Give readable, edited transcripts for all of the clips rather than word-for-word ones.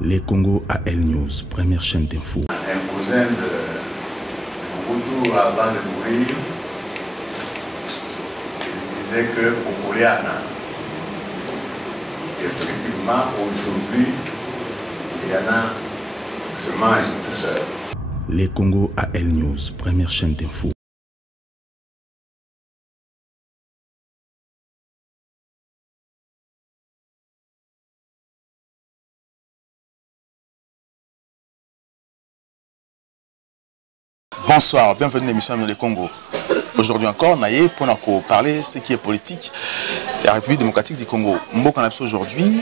Les Congo AL News, première chaîne d'info. Un cousin de Mobutu, avant de mourir, il disait que Popoliana, effectivement, aujourd'hui, il y en a qui se mangent tout seul. Les Congo AL News, première chaîne d'info. Bonsoir, bienvenue à l'émission de Les Congo. Aujourd'hui encore, Naye, pour parler de ce qui est politique, la République démocratique du Congo. Mbokanapso aujourd'hui,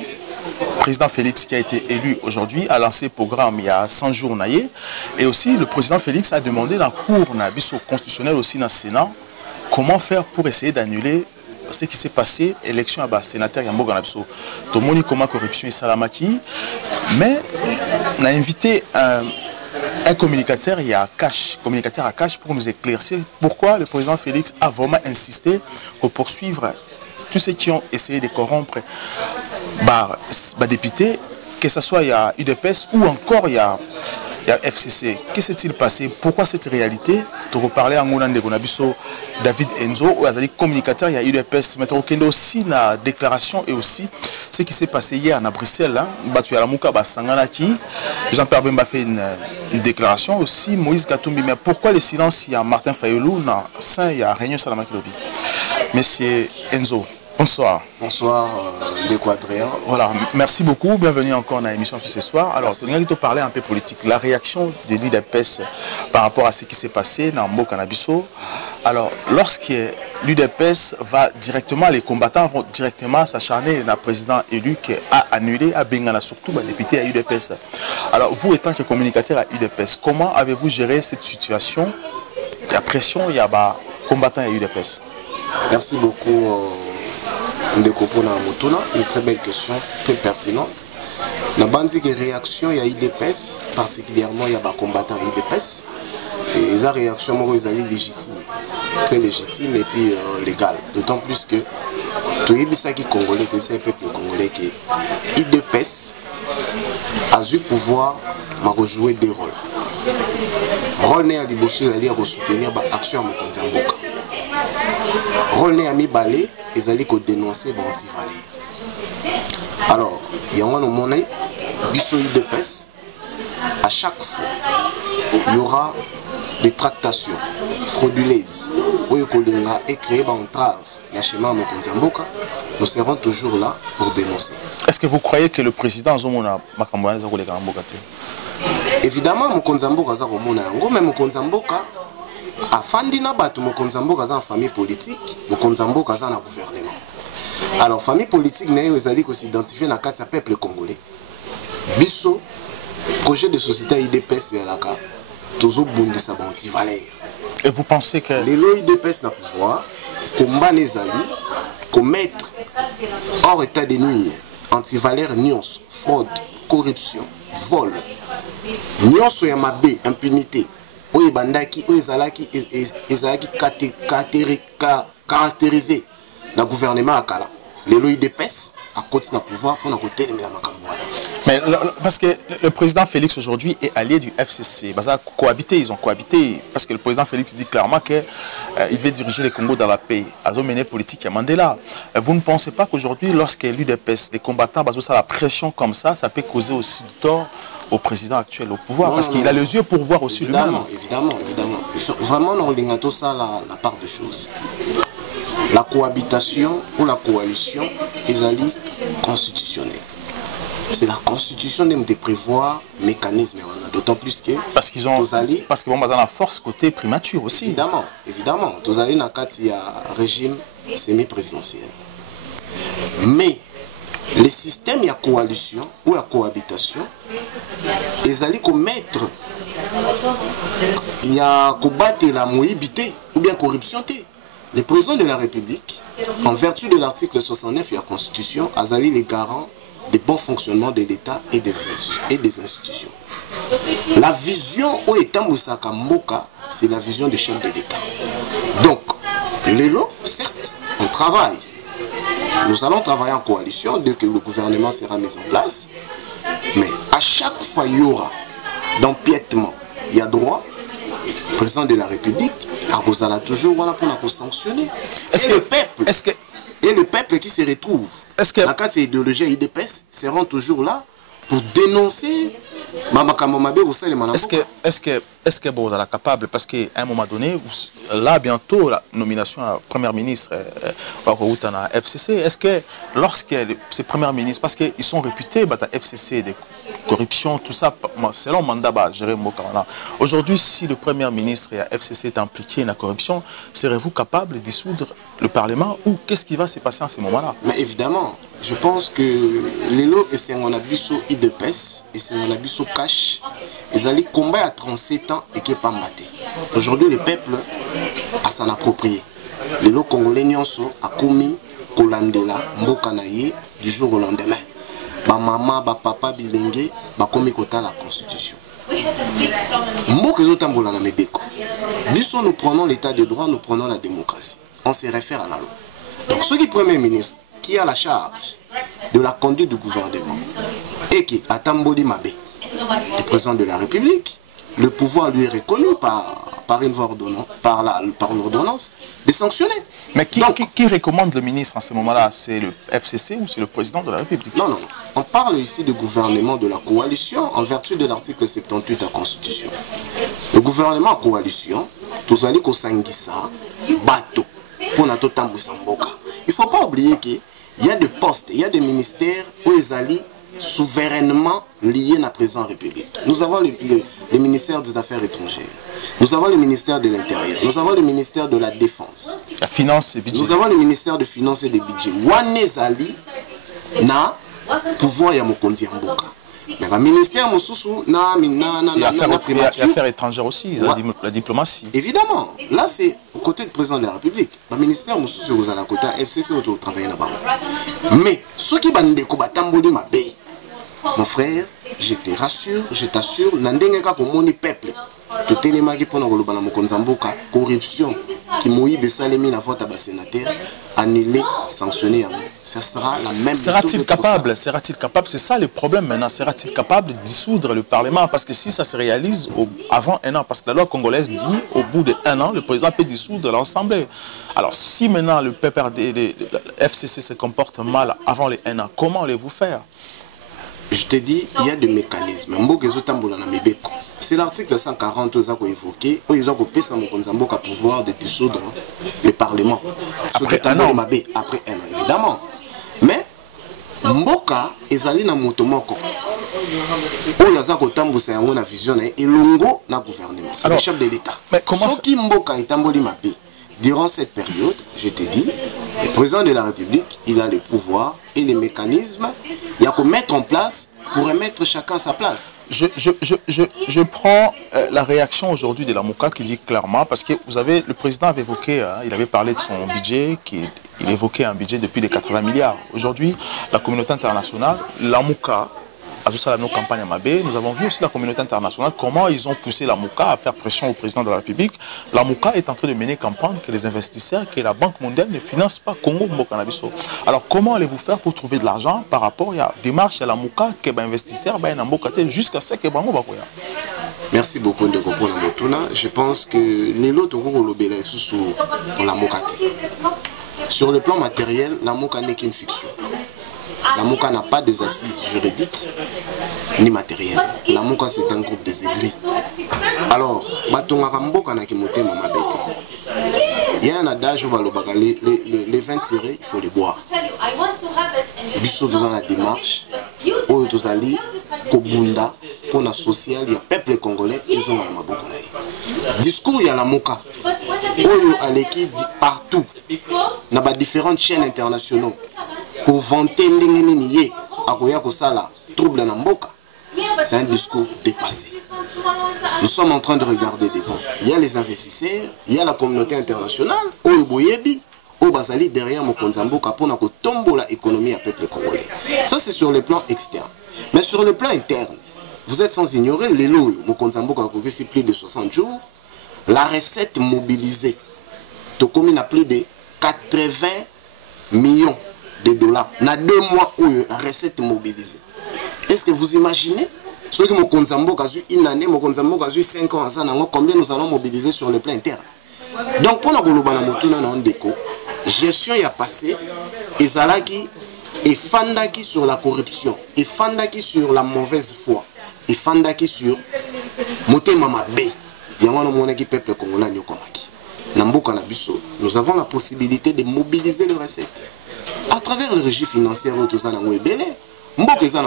président Félix qui a été élu aujourd'hui a lancé le programme il y a 100 jours Naye. Et aussi, le président Félix a demandé dans la Cour constitutionnelle aussi dans le Sénat, comment faire pour essayer d'annuler ce qui s'est passé, élection à sénateur Yambo Ganapso. Tout le monde comment corruption et salamaki. Mais on a invité un communicateur, il y a communicateur à cash pour nous éclaircir pourquoi le président Félix a vraiment insisté pour poursuivre tous ceux qui ont essayé de corrompre les députés, que ce soit il y a UDPS ou encore il y a FCC. Que s'est-il passé? Pourquoi cette réalité? Tu reparler à Ngonan de Gonabiso, David Enzo, ou Azali communicateur, il y a UDPS, mais tu as aussi la déclaration et aussi ce qui s'est passé hier à Bruxelles. Jean-Pierre Bemba fait une déclaration aussi, Moïse Katumbi. Mais pourquoi le silence? Il y a Martin Fayolou, dans Saint, il y a Réunion Salamaki Lobi. Monsieur Enzo. Bonsoir. Bonsoir, l'Équadrien. Voilà, merci beaucoup. Bienvenue encore dans l'émission ce soir. Alors, tu as parler un peu politique. La réaction de l'UDPS par rapport à ce qui s'est passé dans Mbo Canabiso. Alors, lorsque l'UDPS va directement, les combattants vont directement s'acharner dans le président élu qui a annulé à Bengana, surtout les députés à l'UDPS. Alors, vous étant que communicateur à l'UDPS, comment avez-vous géré cette situation? Il y a pression, il y a combattants à l'UDPS. Merci beaucoup. Une très belle question, très pertinente. Dans la réaction, il y a UDPS, particulièrement il y a des combattants à UDPS. Et les réactions sont légitimes, très légitimes et puis légales. D'autant plus que tout le Congolais, tout le peuple congolais, que UDPS a eu le pouvoir de jouer des rôles. Le rôle n'est pas de soutenir l'action de Mokonzamboka. Le rôle n'est pas de dénoncer l'antivalé. Alors, il y a un moment, UDPS, à chaque fois, il y aura des tractations frauduleuses où il y a créé une entrave. Nous serons toujours là pour dénoncer. Est-ce que vous croyez que le président Zomona Makambouane est évidemment, Mokonzamboka est mais Mokonzamboka a fandi na batu. Mokonzamboka est en famille politique, Mokonzamboka est en gouvernement. Alors, famille politique, nous allons s'identifier dans le peuple congolais. Bisso, projet de société IDPS et Alaka, toujours bondi sa bonti valeur. Et vous pensez que les lois IDPS n'a pouvoir combat les alliés, commettre hors état de nuire, anti-valeur, nions, fraude, corruption, vol, nions sur Yamabe, impunité, ou bandaki, ou ezalaki caractérisé dans le gouvernement à Kala. Les lois IDPS à côté de pouvoir pour nous terminer la Makambouane. Mais parce que le président Félix aujourd'hui est allié du FCC. Ils ont cohabité. Parce que le président Félix dit clairement qu'il veut diriger le Congo dans la paix. Ils ont mené politique à Mandela. Vous ne pensez pas qu'aujourd'hui, lorsque l'UDPS, les combattants basent sur la pression comme ça peut causer aussi du tort au président actuel au pouvoir? Parce qu'il a les yeux pour voir aussi lui-même. Évidemment. Vraiment, on regarde ça la part de choses. La cohabitation ou la coalition est alliée constitutionnelle. C'est la constitution de prévoir mécanisme, d'autant plus que parce qu'ils ont la force côté primature aussi. Évidemment, tous allez dans un régime semi-présidentiel. Mais le système de coalition ou la cohabitation, ils allaient commettre, il y a combattre la moïbité ou bien corruption. Le président de la République, en vertu de l'article 69 de la Constitution, a allé les garants du bon fonctionnement de l'État et des institutions. La vision où est Moussaka Mboka, c'est la vision des chefs de l'État. Donc, les lots, certes, on travaille. Nous allons travailler en coalition dès que le gouvernement sera mis en place. Mais à chaque fois, il y aura d'empiètement, il y a droit. Le président de la République, vous allez toujours pour sanctionner. Et le peuple qui se retrouve dans cas d'idéologie IDPS seront toujours là pour dénoncer. Est-ce que vous êtes capable, parce qu'à un moment donné, là bientôt la nomination à Premier ministre à FCC, est-ce que lorsque ces Premiers ministres, parce qu'ils sont réputés à FCC de corruption, tout ça, selon le mandat, aujourd'hui, si le Premier ministre et la FCC est impliqué dans la corruption, serez-vous capable de dissoudre le Parlement ou qu'est-ce qui va se passer en ce moment-là? Mais évidemment, je pense que les lots et c'est un abus sur IDPS et c'est un abus sur cash. Ils allaient combattre à 37 ans et qui n'est pas maté. Aujourd'hui, le peuple a s'en approprié. Les lots congolais a commis Kolandela, Mbokanaye du jour au lendemain. Ma maman, ma papa, bilingue, ma commis la constitution. Nous prenons l'état de droit, nous prenons la démocratie. On se réfère à la loi. Donc, ce qui est Premier ministre qui a la charge de la conduite du gouvernement et qui a Tamboli Mabé, le président de la République, le pouvoir lui est reconnu par une voie ordonnance, par l'ordonnance de sanctionner. Mais qui recommande le ministre en ce moment-là? C'est le FCC ou c'est le président de la République? Non, non. On parle ici du gouvernement de la coalition en vertu de l'article 78 de la Constitution. Le gouvernement en coalition, tous allez qu'au Sangissa, bateau, pour notre Tamboussamboka. Il ne faut pas oublier qu'il y a des postes, il y a des ministères où ils allaient souverainement liés à la présidence République. Nous avons le ministère des Affaires étrangères, nous avons le ministère de l'Intérieur, nous avons le ministère de la Défense, la finance et budget. Nous avons le ministère de Finances et des budgets. Wanezali na pouvoir ya mokonzi mboka. Mais le ministère Moussousou na affaires étrangères aussi, la diplomatie. Évidemment, là c'est au côté du président de la République. Le ministère Moussousou vous allez à côté FCC au travail là-bas. Mais ceux qui bandent ko batamboli mabé. Mon frère, je te rassure, je t'assure, nandengeka ko moni peuple. Tout élément qui pona kolobana mokonzi mboka, corruption qui moïbe salemi na vote à sénateur, annulé, sanctionné. Ça sera la même. Sera-t-il capable? Sera-t-il capable? C'est ça le problème maintenant. Sera-t-il capable de dissoudre le Parlement? Parce que si ça se réalise avant un an, parce que la loi congolaise dit au bout d'un an, le président peut dissoudre l'Assemblée. Alors si maintenant le PPRD, le FCC se comporte mal avant les 1 an, comment allez-vous faire? Je te dis, il y a des mécanismes. C'est l'article 140 qui a évoqué, où ils ont coupé sans pouvoir de dissoudre le Parlement. Après un an. Après 1 an, évidemment. Mais, Mboka, ils allaient dans Motomoko. Où ils ont une vision et longo dans le gouvernement. C'est le chef de l'État. Mais comment ce qui Mboka est en Mabé, durant cette période, je te dis, le président de la République, il a le pouvoir et les mécanismes, il y a qu'à mettre en place pour remettre chacun à sa place. Je prends la réaction aujourd'hui de la Mouka qui dit clairement, parce que vous avez, le président avait évoqué, il avait parlé de son budget, il évoquait un budget depuis les 80 milliards. Aujourd'hui, la communauté internationale, la Mouka, à tout ça, nos campagnes à Mabé, nous avons vu aussi la communauté internationale, comment ils ont poussé la Mouka à faire pression au président de la République. La Mouka est en train de mener campagne que les investisseurs, que la Banque mondiale ne finance pas Congo Mbokanabiso. Alors comment allez-vous faire pour trouver de l'argent par rapport à la démarche à la Mouka, que les investisseurs, jusqu'à ce que Bango Bakoya? Merci beaucoup de comprendre Motuna. Je pense que les lots on la Mouka. Sur le plan matériel, la Mouka n'est qu'une fiction. La Mouka n'a pas de assises juridiques ni matérielles. La Mouka c'est un groupe des aigris. Alors, il y a un adage où les vins tirés, il faut les boire. Bissot dans la démarche, où tous allés, Kobunda, pour la sociale, il y a peuple congolais, ils ont un maboko. Discours, il y a la Mouka. Où il partout, dans les différentes chaînes internationales. Pour vanter Ndengeni à Koyakosala, trouble Namboka. C'est un discours dépassé. Nous sommes en train de regarder devant. Il y a les investisseurs, il y a la communauté internationale, au Basali derrière Mokonzamboka pour tomber l'économie à peuple congolais. Ça c'est sur le plan externe. Mais sur le plan interne, vous êtes sans ignorer les lois Mokonzamboka c'est plus de 60 jours. La recette mobilisée, Tokomi n'a plus de 80 millions de dollars. Dans 2 mois où la recette mobilisée. Est-ce que vous imaginez ceux qui m'ont eu une année, m'ont 5 ans, combien nous allons mobiliser sur le plan interne? Donc, pour nous, gestion y a passé, et Zalaki et Fandaki sur la corruption, et Fandaki sur la mauvaise foi, et Fandaki sur Motema Mabe. Peuple congolais nous avons la possibilité de mobiliser les recettes à travers le régime financier. Tout ça, tout ça,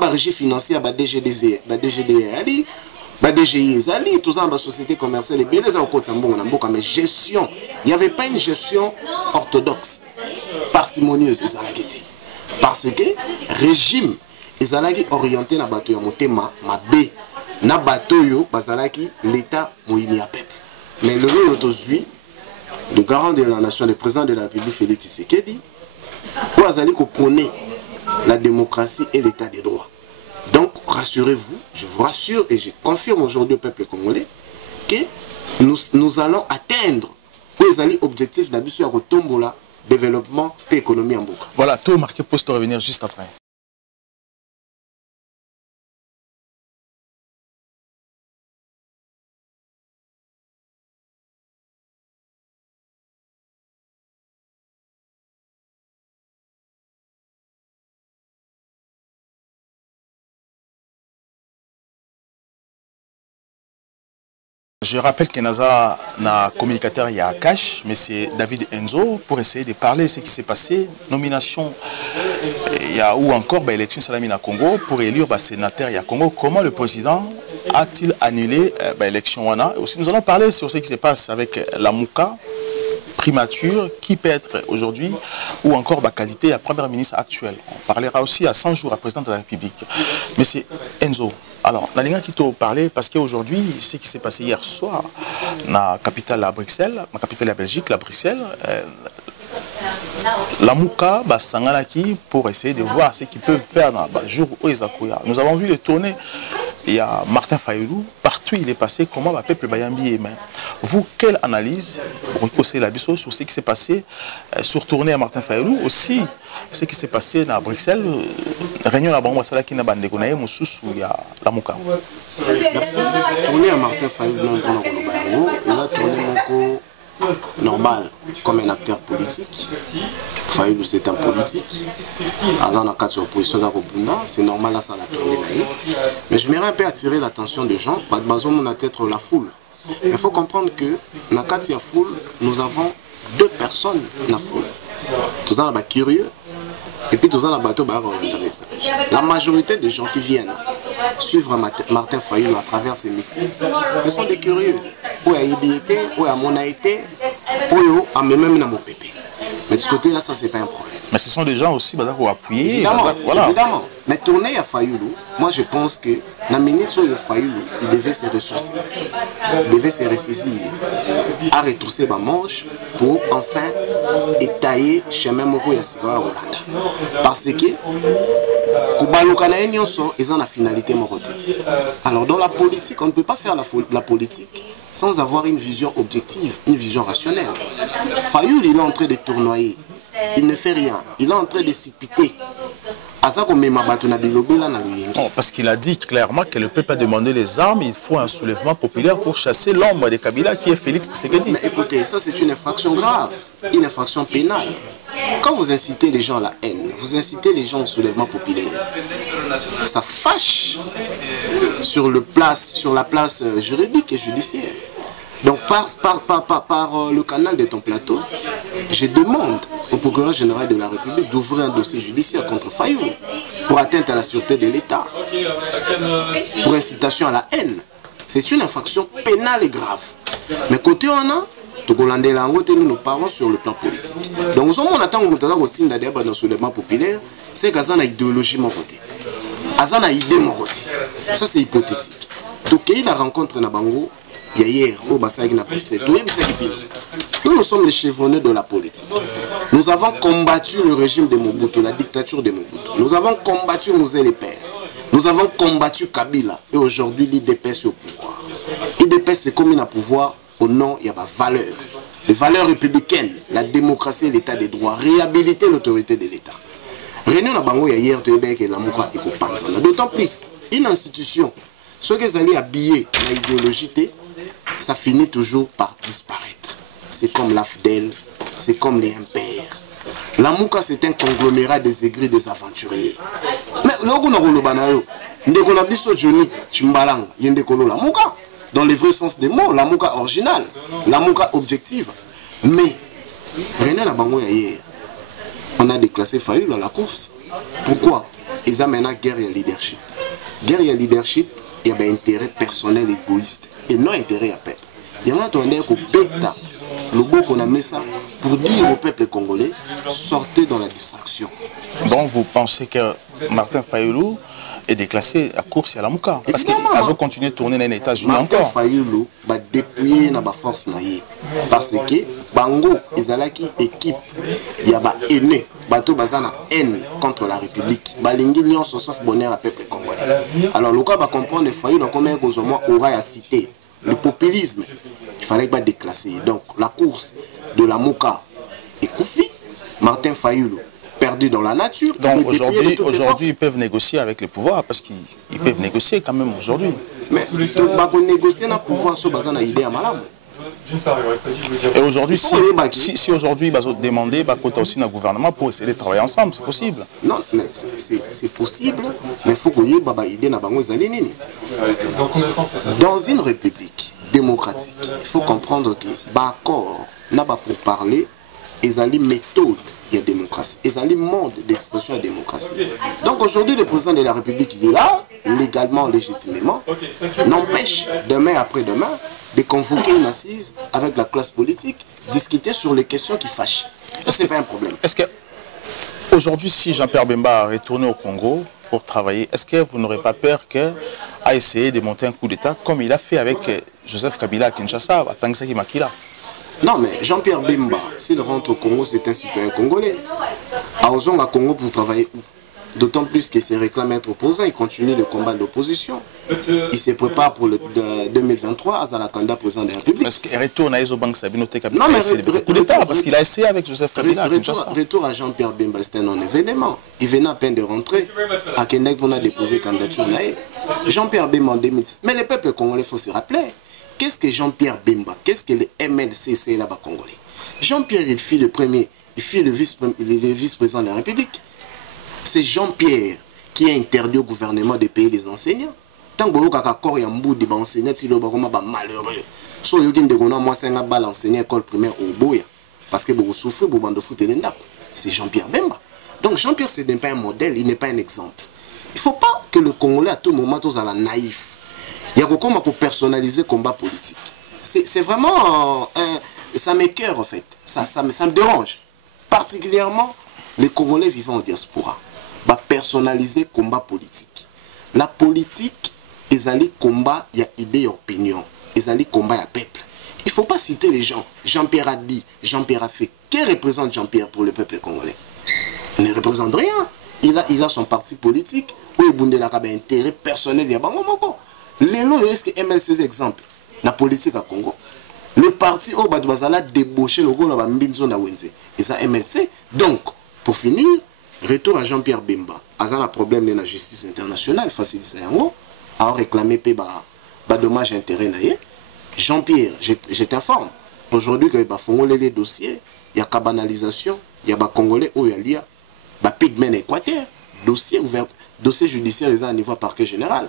le régime financier, le DGDI, le DGI, tout ça, la société commerciale, mais gestion. Il n'y avait pas une gestion orthodoxe, parcimonieuse, parce que le régime est orienté na bato ya motema mabe na bato yo bazalaki l'état moyini ya peuple. Mais le rôle aujourd'hui, le garant de la nation, le président de la République Félix Tshisekedi, pour azali ko prôner la démocratie et l'état des droits. Donc rassurez-vous, je vous rassure et je confirme aujourd'hui au peuple congolais que nous allons atteindre les objectifs d'abus à Kotombola, développement et économie en boucle. Voilà, tout marqué poste revenir juste après. Je rappelle que Naza n'a communicateur il y a cash, mais c'est David Enzo pour essayer de parler de ce qui s'est passé. Nomination il y a ou encore élection Salamina Congo pour élire sénateur il y a Congo. Comment le président a-t-il annulé l'élection Wana? Aussi nous allons parler sur ce qui se passe avec la Mouka primature qui peut être aujourd'hui ou encore qualité à première ministre actuelle. On parlera aussi à 100 jours à président de la République. Mais c'est Enzo. Alors, la ligne qui t'a parlé parce qu'aujourd'hui, ce qui s'est passé hier soir, dans la capitale à Bruxelles, la capitale à Belgique, la Bruxelles, la Mouka, Sangalaki, pour essayer de voir ce qu'ils peuvent faire dans le jour où ils accouillent. Nous avons vu les tournées. Il y a Martin Fayulu, partout il est passé, comment le peuple Bayambi est. Vous, quelle analyse sur ce qui s'est passé sur tournée à Martin Fayulu, aussi ce qui s'est passé à Bruxelles, réunion à Bangwasala qui n'a pas de Gonaï, Moussous, il y a la Mouka. Merci. Tournée à Martin Fayulu, il a tourné mon normal comme un acteur politique. Fayulu c'est un politique. C'est normal à ça la tournée. Mais je m'aimerais un peu attirer l'attention des gens. On a peut-être la foule. Il faut comprendre que dans la foule, nous avons deux personnes dans la foule. Tous en curieux et puis tous en bateau. La majorité des gens qui viennent suivre Martin Fayulu à travers ses métiers, ce sont des curieux. Ou à Ibiété, ou à Monaïté, ou à même dans mon pépé. Mais de ce côté-là, ça, c'est pas un problème. Mais ce sont des gens aussi pour appuyer. Évidemment, voilà. Évidemment. Mais tourner à Fayulu, moi je pense que dans la minute sur le Fayulu, il devait se ressourcer. Il devait se ressaisir. À retrousser ma manche pour enfin étayer chemin Moko Yasigara Rolanda. Parce que ils ont la finalité Moroté. Alors dans la politique, on ne peut pas faire la politique sans avoir une vision objective, une vision rationnelle. Fayulu, il est en train de tournoyer. Il ne fait rien. Il est en train de s'ipiter. Non, parce qu'il a dit clairement que le peuple a demandé les armes, il faut un soulèvement populaire pour chasser l'ombre de Kabila qui est Félix Tshisekedi. Mais écoutez, ça c'est une infraction grave, une infraction pénale. Quand vous incitez les gens à la haine, vous incitez les gens au soulèvement populaire, ça fâche sur la place juridique et judiciaire. Donc par le canal de ton plateau, je demande au procureur général de la République d'ouvrir un dossier judiciaire contre Fayulu pour atteinte à la sûreté de l'État, pour incitation à la haine. C'est une infraction pénale et grave. Mais côté on a, nous parlons sur le plan politique. Donc on attend que nous avons dans le soulèvement populaire, c'est qu'il y a une idéologie mon côté. Il y a une idée mon côté. Ça c'est hypothétique. Donc il y a une rencontre dans Bango. Hier, nous sommes les chevronnés de la politique. Nous avons combattu le régime de Mobutu, la dictature de Mobutu. Nous avons combattu Mosé les Pères. Nous avons combattu Kabila. Et aujourd'hui, l'IDPS est au pouvoir. L'IDPS est comme un pouvoir au nom, il y a des valeurs. Les valeurs républicaines, la démocratie et l'état des droits, réhabiliter l'autorité de l'État. Réunion na bango ya hier to que la muka eko panzana. D'autant plus une institution ceux qui allaient habiller l'idéologie, ça finit toujours par disparaître. C'est comme l'AFDEL, c'est comme les impairs. La Mouka, c'est un conglomérat des aigris, des aventuriers. Mais là où on a le banayo, on a biso Johnny Chimbalang, yendekolo la Mouka, dans le vrai sens des mots, la Mouka originale, la Mouka objective. Mais René Labango hier, on a déclassé Fayulu dans la course. Pourquoi? Ils ont maintenant guerre et leadership. Guerre et leadership, il y a un intérêt personnel égoïste et non intérêt à peuple. Il y a un intérêt au bêta. Le beau qu'on a mis ça pour dire au peuple congolais, sortez dans la distraction. Donc vous pensez que Martin Fayulu est déclassé à course et à la Mouka? Parce qu'il a continué de tourner dans les États-Unis encore. Martin Fayulu va dépouiller dans la force naïe. Parce que Bango, ils ont équipe, il y a des aînés, bateau bazana haine contre la République. Balingi nyon sauf bonheur à peuple congolais. Alors le cas va comprendre Fayulu comme un gros aura à citer le populisme. Il fallait pas déclasser. Donc la course de la Mouka est Koufi, Martin Fayulu perdu dans la nature. Donc aujourd'hui, ils peuvent négocier avec le pouvoir parce qu'ils peuvent négocier quand même aujourd'hui. Mais négocier dans le pouvoir, c'est une idée à malade. Et aujourd'hui, si aujourd'hui ils ont demandé aussi dans le gouvernement pour essayer de travailler ensemble, c'est possible. Non, mais c'est possible, mais il faut que vous ayez idée dans une république démocratique. Il faut comprendre que l'accord n'a pas pour parler, ils ont une méthode de démocratie, ils ont un mode d'expression de la démocratie. Donc aujourd'hui, le président de la République, il est là, légalement, légitimement, n'empêche demain après demain de convoquer une assise avec la classe politique, discuter sur les questions qui fâchent. Ça, c'est pas un problème. Est-ce que aujourd'hui, si Jean-Pierre Bemba a retourné au Congo pour travailler, est-ce que vous n'aurez pas peur qu'il a essayé de monter un coup d'État comme il a fait avec Joseph Kabila à Kinshasa, à Tangisaki Makila? Non, mais Jean-Pierre Bemba, s'il rentre au Congo, c'est un citoyen congolais. À Ozong, à Congo, pour travailler où? D'autant plus qu'il se réclame être opposant, il continue le combat de l'opposition. Il se prépare pour le 2023 à la candidat président de la République. Est-ce qu'il retourne à Isobank Sabino Kabila? Non, mais c'est le coup d'État, parce qu'il a essayé avec Joseph Kabila. Retour à Jean-Pierre Bemba, c'était un événement. Il venait à peine de rentrer. À Kennedy, on a déposé candidature. Jean-Pierre Bemba en 2006. Mais le peuple congolais, il faut se rappeler. Qu'est-ce que Jean-Pierre Bemba? Qu'est-ce que le MLCC là-bas congolais? Jean-Pierre, il fit le premier, il fit le vice-président de la République. C'est Jean-Pierre qui a interdit au gouvernement de payer les enseignants. Tant que vous avez encore un bout de enseignants, si vous avez malheureux. Si vous avez moi, c'est un bal enseigné à l'école primaire au Boya. Parce que vous souffrez, vous avez foutu les nappes. C'est Jean-Pierre Bemba. Donc Jean-Pierre, ce n'est pas un modèle, il n'est pas un exemple. Il ne faut pas que le Congolais, à tout moment, soit naïf. Il y a comment personnaliser le combat politique. C'est vraiment... ça m'écoeure, en fait. Ça me dérange. Particulièrement les Congolais vivant en diaspora. Personnaliser le combat politique. La politique, ils allaient combat, il y a idée et opinion. Ils allaient combat, il y a peuple. Il ne faut pas citer les gens. Jean-Pierre a dit, Jean-Pierre a fait. Que représente Jean-Pierre pour le peuple congolais? Il ne représente rien. Il a son parti politique. Où il a un intérêt personnel. Il y a est-ce que MLC exemple la politique à Congo? Le parti au Badouazala débauché le go dans Mbinzo na Wenze. Et ça MLC. Donc, pour finir, retour à Jean-Pierre Bemba. Azan a problème de la justice internationale, facile ça a réclamé pas dommage intérêt naïe. Jean-Pierre, je t'informe. Aujourd'hui, quand il va faire les dossiers, il y a banalisation, il y a Congolais où il y a pigment Équateur, dossier ouvert, dossier judiciaire à niveau parquet général.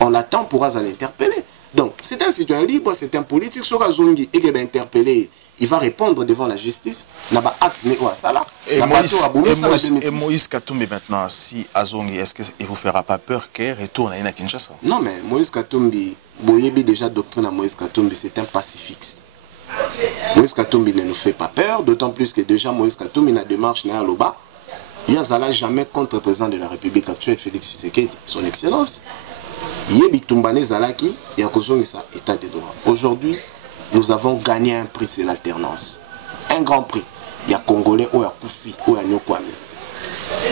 On l'attend pour l'interpeller. Donc, c'est un citoyen libre, c'est un politique, sur Zongi, et qu'il va interpeller, il va répondre devant la justice. Et Moïse Katumbi maintenant, si Azongi, est-ce qu'il ne vous fera pas peur qu'il retourne à Kinshasa? Non, mais Moïse Katumbi, Boyebi déjà doctrine à Moïse Katumbi, c'est un pacifiste. Moïse Katumbi ne nous fait pas peur, d'autant plus que déjà Moïse Katumbi n'a démarche n'a loba. Il n'y a jamais contre le président de la République actuelle, Félix Tshisekedi, son excellence. Yebi Tumbane Zalaki, il y a ça état de droit. Aujourd'hui, nous avons gagné un prix, c'est l'alternance. Un grand prix. Il y a Congolais, il y a Koufi, il y a Nyokwame.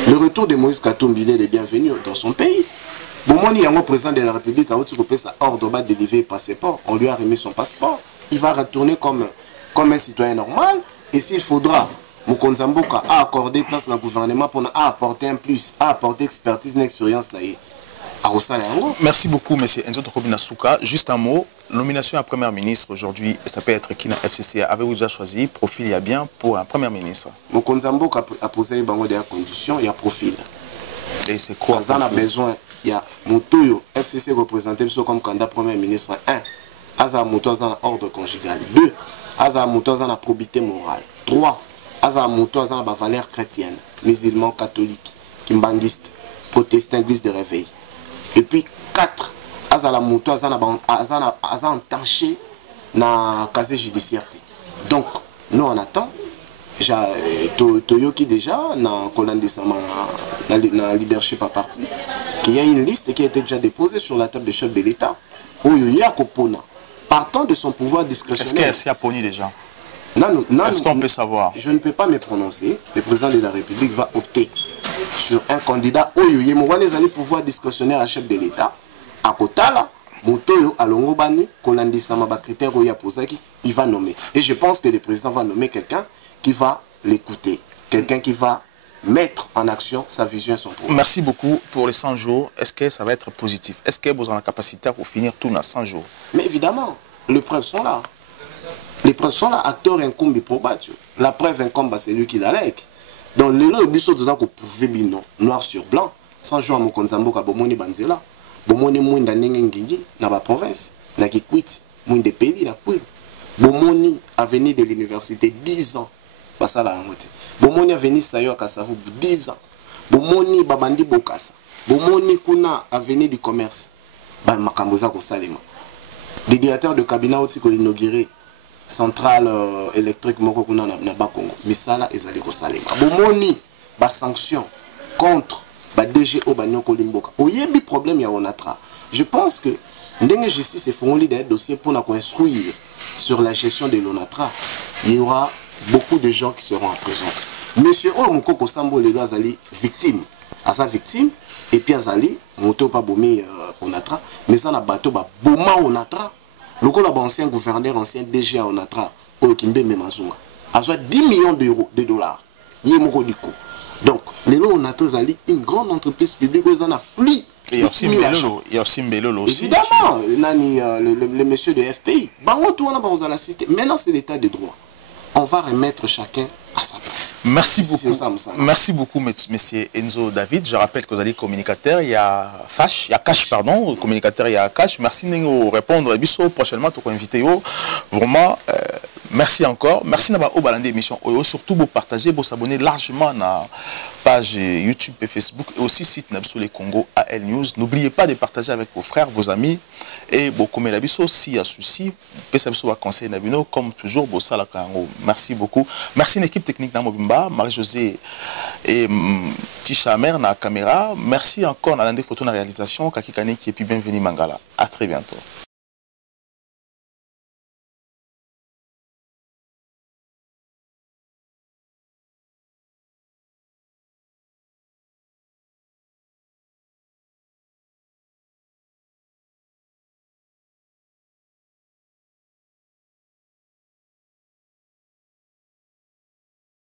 Le retour de Moïse Katumbi est bienvenu dans son pays. Bon, il y a un président de la République qui a occupé sa ordre de délivrer le passeport. On lui a remis son passeport. Il va retourner comme un citoyen normal. Et s'il faudra Mokonzi Mboka a accordé place dans le gouvernement pour apporter un plus, a apporter expertise, une expérience. Merci beaucoup, M. Enzo Tokobina Souka. Juste un mot, nomination à Premier ministre aujourd'hui, ça peut être qui dans FCC? Avez-vous déjà choisi profil il y a bien pour un Premier ministre? Mokonzi Mboka a posé des conditions, il y a profil. Et c'est quoi? On a besoin, il y a Motoyo, FCC représenté comme candidat Premier ministre. 1. Aza Moto dans l'ordre conjugal. 2. Aza Moto dans la probité morale. 3. Aza Moto dans la valeur chrétienne, musulman, catholique, kimbanguiste, protestant, église de réveil. Et puis 4, Azala Mouto, Azana entanché dans le casier judiciaire. Donc, nous on attend. Toyoki déjà, dans le leadership à parti, qu'il y a une liste qui a été déjà déposée sur la table des chefs de l'État. Partant de son pouvoir discrétionnaire. Est-ce qu'il y a Pony déjà? Est-ce qu'on peut savoir? Je ne peux pas me prononcer. Le président de la République va opter sur un candidat Oyoye Mouane Zali pouvoir discrétionnaire à chef de l'État. À Kotala, Motoyo, Alongobani, Kolandi Samaba critère Oya Posaki, il va nommer. Et je pense que le président va nommer quelqu'un qui va l'écouter. Quelqu'un qui va mettre en action sa vision et son programme. Merci beaucoup pour les 100 jours. Est-ce que ça va être positif? Est-ce que vous avez la capacité pour finir tout dans 100 jours? Mais évidemment, les preuves sont là. Les preuves sont là. Acteur incombe probattu. La preuve incombe, c'est lui qui l'a like. Donc, les lois, ils ont prouvé noir sur blanc. 100 jours à Mokonzi Mboka, Bomoni Banzela. Bomoni Mouinda Nengengingi, dans la province. Dans Kikwit, Mouinde Peli, dans Pouil. Bomoni a venu de l'université 10 ans. Pas ça là, Bomoni a venu Sayo à Kassavou 10 ans. Bomoni Babandi Bokassa. Bomoni Kuna a venu du commerce. Makamboza Kosalema. Des directeurs de cabinet aussi qu'on inauguré. Centrale électrique moko kuna na Bakongo. Misala ezali Kosalema. Bomoni ba sanction contre ba DGO ba Nyoko Limboka. Oyebi problème ya Onatra. Je pense que ndenge justice est fourni des dossiers pour instruire sur la gestion de l'Onatra. Il y aura beaucoup de gens qui seront en prison. Monsieur Omukoko Sambo Lelo Azali victime. À sa victime et puis Azali moto pas bomi Onatra, mais ça na bateau ba boma Onatra. Le ancien gouverneur, ancien DG à Onatra, Oyokimbe Memazunga, a 10 millions d'euros, de dollars. Donc, les lots Onatra Zali, une grande entreprise publique, ils en a plus. Il y a aussi Mbelolo aussi. Évidemment, le monsieur de FPI. Maintenant, c'est l'état de droit. On va remettre chacun à sa place. Merci beaucoup. Merci beaucoup, monsieur Enzo David. Je rappelle que vous allez communicateur, il y a Fash, il y a Cash, pardon, communicateur, il y a Cash. Merci de répondre. Prochainement, tu vas inviter. Vraiment, merci encore. Merci d'avoir obalandi l'émission. Surtout, vous partagez, vous abonnez largement à la page YouTube et Facebook et aussi site Nabso les Congo AL News. N'oubliez pas de partager avec vos frères, vos amis et vos communes. S'il y a souci, vous va conseiller Nabino comme toujours. Merci beaucoup. Merci une équipe technique d'Amobimba, Marie-Josée et Tisha Amer na caméra. Merci encore à l'un des photos de la réalisation, Kakikane qui est puis bienvenue Mangala. À très bientôt.